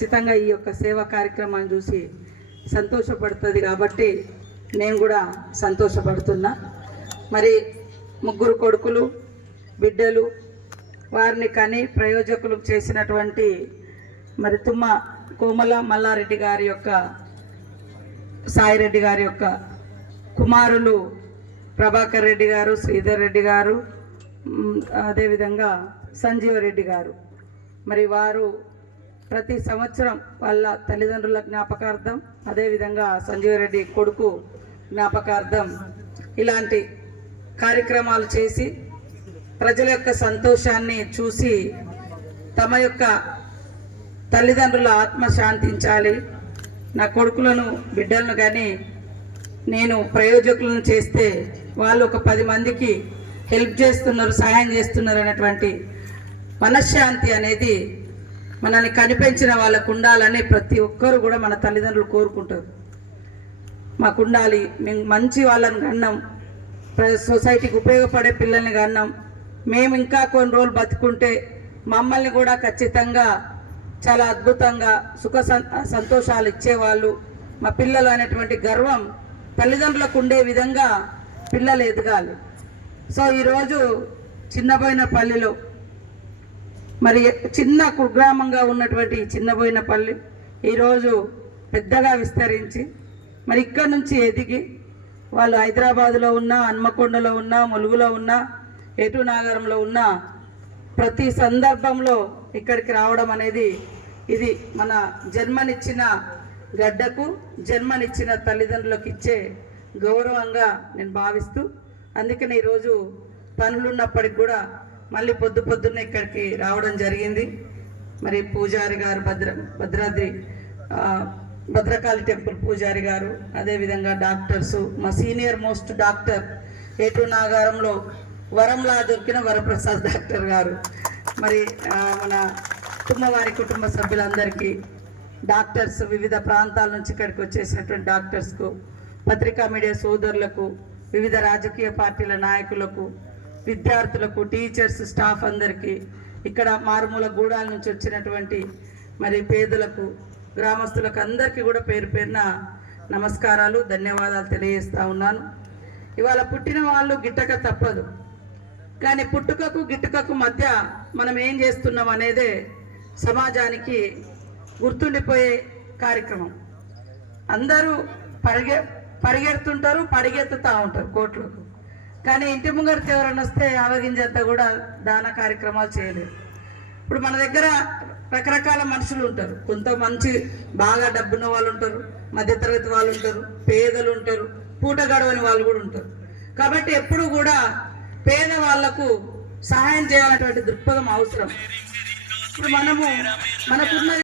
ఖచ్చితంగా ఈ యొక్క సేవా కార్యక్రమాన్ని చూసి సంతోషపడుతుంది కాబట్టి నేను కూడా సంతోషపడుతున్నా. మరి ముగ్గురు కొడుకులు బిడ్డలు వారిని కని ప్రయోజకులు చేసినటువంటి మరి తుమ్మ కోమల మల్లారెడ్డి గారి యొక్క సాయిరెడ్డి గారి యొక్క కుమారులు ప్రభాకర్ రెడ్డి గారు, శ్రీధర్ రెడ్డి గారు, అదేవిధంగా సంజీవ రెడ్డి గారు. మరి వారు ప్రతి సంవత్సరం వాళ్ళ తల్లిదండ్రుల జ్ఞాపకార్థం, అదేవిధంగా సంజీవరెడ్డి కొడుకు జ్ఞాపకార్థం ఇలాంటి కార్యక్రమాలు చేసి ప్రజల యొక్క సంతోషాన్ని చూసి తమ యొక్క తల్లిదండ్రుల ఆత్మ శాంతించాలి, నా కొడుకులను బిడ్డలను కానీ నేను ప్రయోజకులను చేస్తే వాళ్ళు ఒక 10 మందికి హెల్ప్ చేస్తున్నారు, సహాయం చేస్తున్నారు అనేటువంటి మనశ్శాంతి అనేది మనల్ని కనిపించిన వాళ్ళకు ఉండాలని ప్రతి ఒక్కరు కూడా మన తల్లిదండ్రులు కోరుకుంటారు. మాకు ఉండాలి, మేము మంచి వాళ్ళని కన్నాం, సొసైటీకి ఉపయోగపడే పిల్లల్ని కన్నాం, మేము ఇంకా కొన్ని రోజులు బతుకుంటే మమ్మల్ని కూడా ఖచ్చితంగా చాలా అద్భుతంగా సుఖ సంతోషాలు ఇచ్చేవాళ్ళు మా పిల్లలు అనేటువంటి గర్వం తల్లిదండ్రులకు ఉండే విధంగా పిల్లలు ఎదగాలి. సో ఈరోజు చిన్నబోయినపల్లిలో మరి చిన్న కుగ్రామంగా ఉన్నటువంటి చిన్నబోయినపల్లి ఈరోజు పెద్దగా విస్తరించి మరి ఇక్కడ నుంచి ఎదిగి వాళ్ళు హైదరాబాదులో ఉన్నా, హన్మకొండలో ఉన్నా, ములుగులో ఉన్నా, ఏటునాగరంలో ఉన్న ప్రతి సందర్భంలో ఇక్కడికి రావడం అనేది ఇది మన జన్మనిచ్చిన గడ్డకు, జన్మనిచ్చిన తల్లిదండ్రులకు ఇచ్చే గౌరవంగా నేను భావిస్తూ, అందుకని ఈరోజు పనులున్నప్పటికి కూడా మళ్ళీ పొద్దున్నే ఇక్కడికి రావడం జరిగింది. మరి పూజారి గారు భద్రాద్రి భద్రకాళి టెంపుల్ పూజారి గారు, అదేవిధంగా డాక్టర్సు, మా సీనియర్ మోస్ట్ డాక్టర్ ఏటునాగారంలో వరంలా దొరికిన వరప్రసాద్ డాక్టర్ గారు, మరి మన కుటుంబవారి కుటుంబ సభ్యులందరికీ, డాక్టర్స్ వివిధ ప్రాంతాల నుంచి ఇక్కడికి వచ్చేసినటువంటి డాక్టర్స్కు, పత్రికా మీడియా సోదరులకు, వివిధ రాజకీయ పార్టీల నాయకులకు, విద్యార్థులకు, టీచర్స్, స్టాఫ్ అందరికీ, ఇక్కడ మారుమూల గూడాల నుంచి వచ్చినటువంటి మరి పేదలకు, గ్రామస్తులకు అందరికీ కూడా పేరు పేరున నమస్కారాలు, ధన్యవాదాలు తెలియజేస్తూ ఉన్నాను. ఇవాళ పుట్టిన వాళ్ళు గిట్టక తప్పదు, కానీ పుట్టుకకు గిట్టుకకు మధ్య మనం ఏం చేస్తున్నాం అనేదే సమాజానికి గుర్తుండిపోయే కార్యక్రమం. అందరూ పరిగెడుతుంటారు, పడిగెత్తుతూ ఉంటారు కోట్లకు, కానీ ఇంటి ముంగరికి ఎవరైనా వస్తే ఆవగింజంతా కూడా దాన కార్యక్రమాలు చేయలేరు. ఇప్పుడు మన దగ్గర రకరకాల మనుషులు ఉంటారు, కొంత మంచి బాగా డబ్బున్న వాళ్ళు ఉంటారు, మధ్యతరగతి వాళ్ళు ఉంటారు, పేదలు ఉంటారు, పూట గడవని వాళ్ళు కూడా ఉంటారు. కాబట్టి ఎప్పుడు కూడా పేద వాళ్లకు సహాయం చేయాలనేటువంటి దృక్పథం అవసరం. ఇప్పుడు మనకున్న